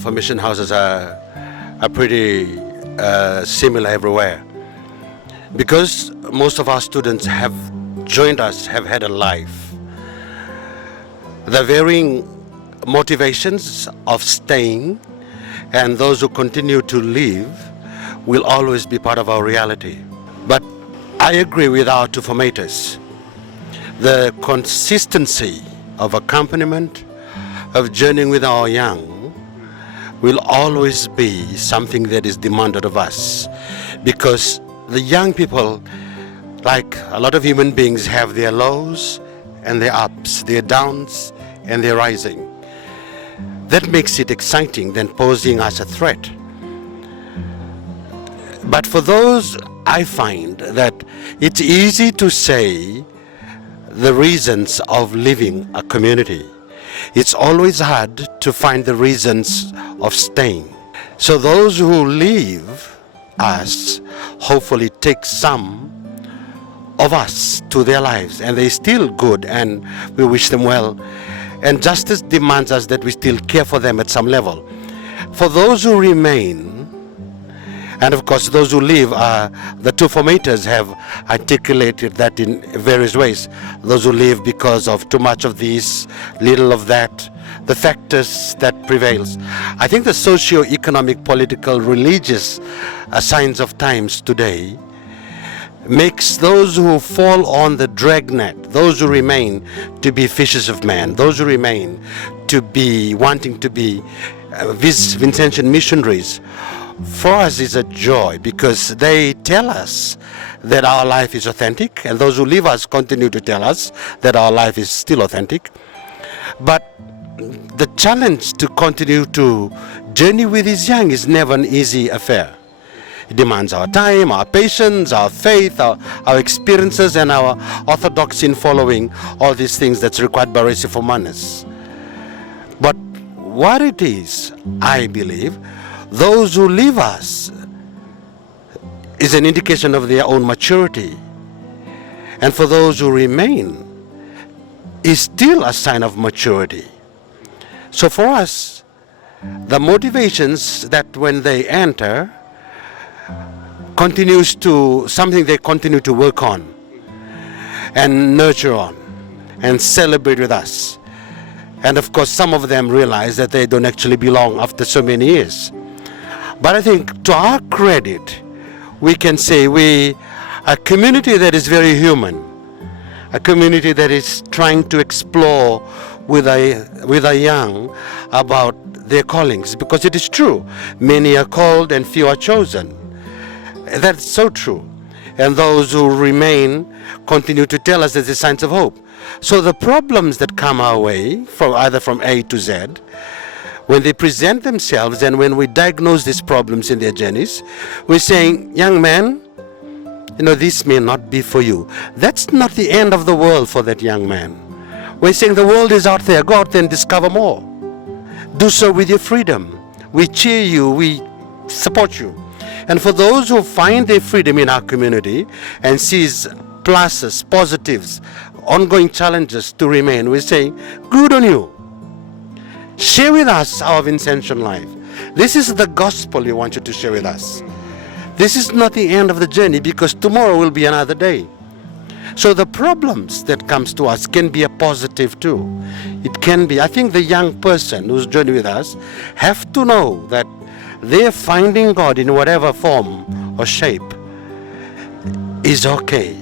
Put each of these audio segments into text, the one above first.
Formation houses are pretty similar everywhere, because most of our students have joined us, have had a life. The varying motivations of staying and those who continue to live will always be part of our reality. But I agree with our two formators. The consistency of accompaniment, of journeying with our young, will always be something that is demanded of us, because the young people, like a lot of human beings, have their lows and their ups, their downs and their rising. That makes it exciting than posing as a threat. But for those, I find that it's easy to say the reasons of living a community. It's always hard to find the reasons of staying. So those who leave us hopefully take some of us to their lives, and they're still good and we wish them well. And justice demands us that we still care for them at some level. For those who remain, and of course those who leave, the two formators have articulated that in various ways. Those who leave because of too much of this, little of that, the factors that prevails. I think the socio-economic, political, religious signs of times today makes those who fall on the dragnet, those who remain, to be fishers of men, those who remain to be wanting to be Vincentian missionaries. For us is a joy, because they tell us that our life is authentic, and those who leave us continue to tell us that our life is still authentic. But the challenge to continue to journey with these young is never an easy affair. It demands our time, our patience, our faith, our experiences, and our orthodoxy in following all these things that's required by Resi Formanus. But what it is, I believe, those who leave us is an indication of their own maturity. And for those who remain is still a sign of maturity. So for us, the motivations that when they enter continues to something they continue to work on and nurture on and celebrate with us. And of course, some of them realize that they don't actually belong after so many years. But I think to our credit, we can say we are a community that is very human, a community that is trying to explore with a young about their callings, because it is true, many are called and few are chosen. That's so true. And those who remain continue to tell us that there's signs of hope. So the problems that come our way, from either from A to Z, when they present themselves and when we diagnose these problems in their journeys, we're saying, young man, this may not be for you. That's not the end of the world for that young man. We're saying the world is out there. Go out there and discover more. Do so with your freedom. We cheer you. We support you. And for those who find their freedom in our community and sees pluses, positives, ongoing challenges to remain, we're saying, good on you. Share with us our Vincentian life. This is the gospel we want you to share with us. This is not the end of the journey, because tomorrow will be another day. So the problems that comes to us can be a positive too. It can be, I think the young person who's journeying with us have to know that they're finding God in whatever form or shape is okay.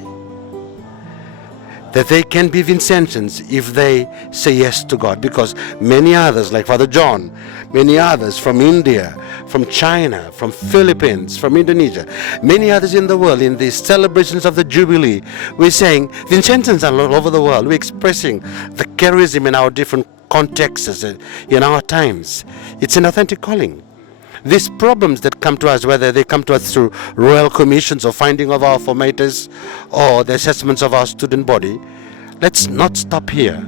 That they can be Vincentians if they say yes to God, because many others, like Father John, many others from India, from China, from Philippines, from Indonesia, many others in the world, in these celebrations of the Jubilee, we're saying Vincentians are all over the world. We're expressing the charism in our different contexts, in our times. It's an authentic calling. These problems that come to us, whether they come to us through royal commissions or finding of our formators or the assessments of our student body, let's not stop here.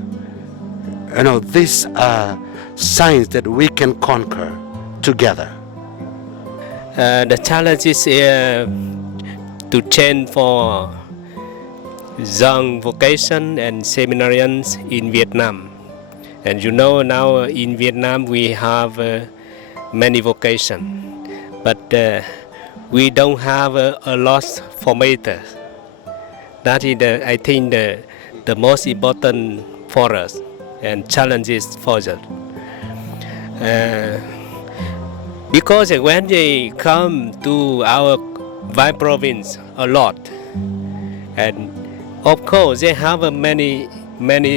These are signs that we can conquer together. The challenge is to change for young vocation and seminarians in Vietnam. And now in Vietnam we have many vocation, but we don't have a lot formator. That is, I think, the most important for us and challenges for us. Because when they come to our Vai province a lot, and of course they have many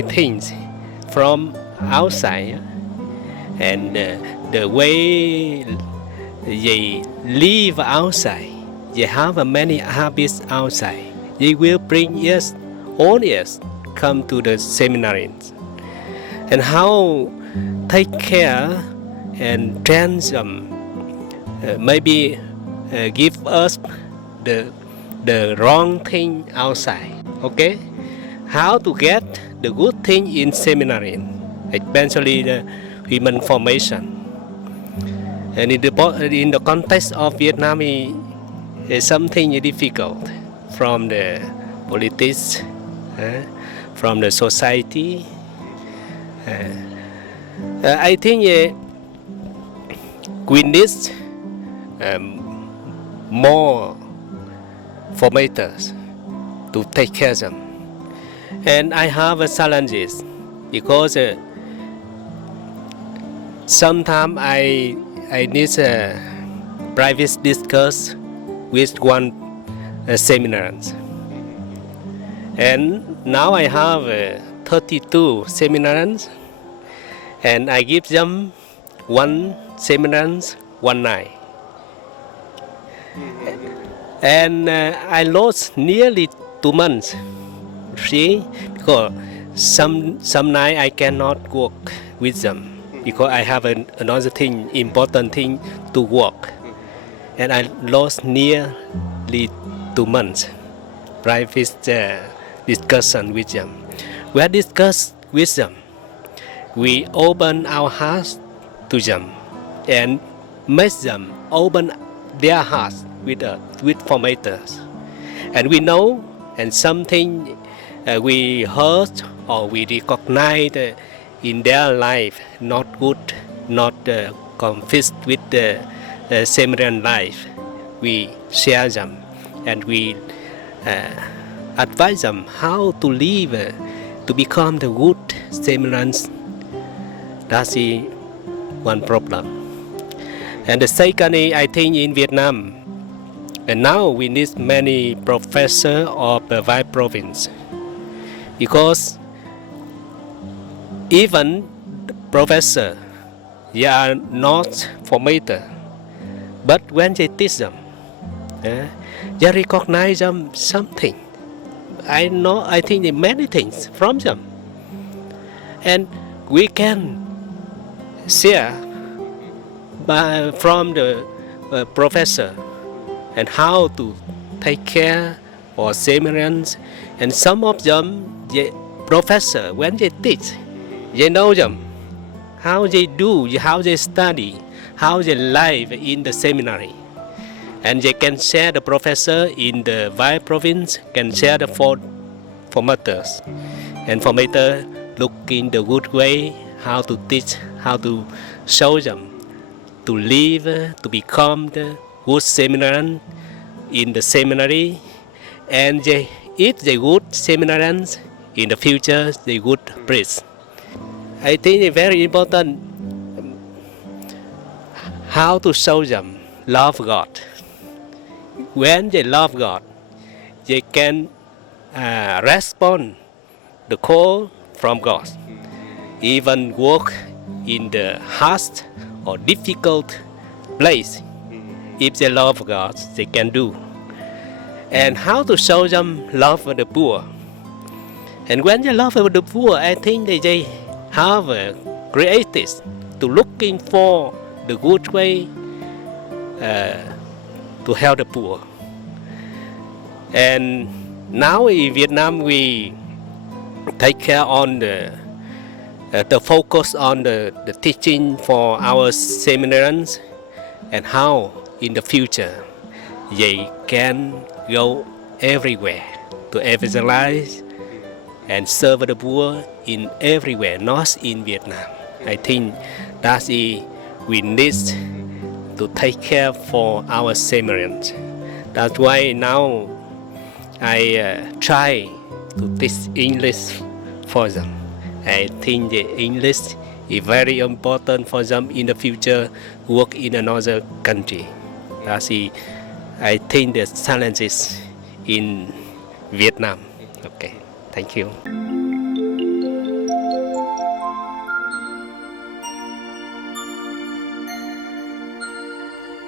things from outside, and the way they live outside, they have many habits outside. They will bring all years come to the seminaries, and how take care and train them, maybe give us the wrong thing outside. Okay, how to get the good thing in seminary, especially the human formation. And in the context of Vietnam, is something difficult from the politics, from the society. I think we need more formators to take care of them. And I have challenges because sometimes I need a private discuss with one seminar. And now I have 32 seminars, and I give them one seminar one night. And I lost nearly 2 months. See, because some night I cannot work with them because I have another thing, important thing to work, and I lost nearly 2 months private discussion with them. We discuss with them. We open our hearts to them and make them open their hearts with formators. And we know, and something we heard or we recognize in their life not good, not conflict with the seminary life. We share them and we advise them how to live to become the good seminarians. That's one problem. And the second, I think, in Vietnam, and now we need many professors of the Vai province, because even professors, they are not formator, but when they teach them, they recognize them something. I think many things from them, and we can share from the professor and how to take care of seminarians. And some of them, the professor, when they teach, they know them, how they do, how they study, how they live in the seminary. And they can share the professor in the Vai province, can share the formators. And formator look in the good way, how to teach, how to show them to live, to become the good seminarian in the seminary. And if they good seminarians, in the future they good priests. I think it's very important how to show them love God. When they love God, they can respond the call from God. Even work in the harsh or difficult place. If they love God, they can do. And how to show them love for the poor. And when they love for the poor, I think they have created to looking for the good way to help the poor. And now in Vietnam, we take care on the focus on the teaching for our seminarians, and how in the future they can go everywhere to evangelize and serve the poor in everywhere, not in Vietnam. I think that we need to take care for our seminarians. That's why now I try to teach English for them. I think the English is very important for them in the future, work in another country. That's I think the challenges in Vietnam. Okay, thank you.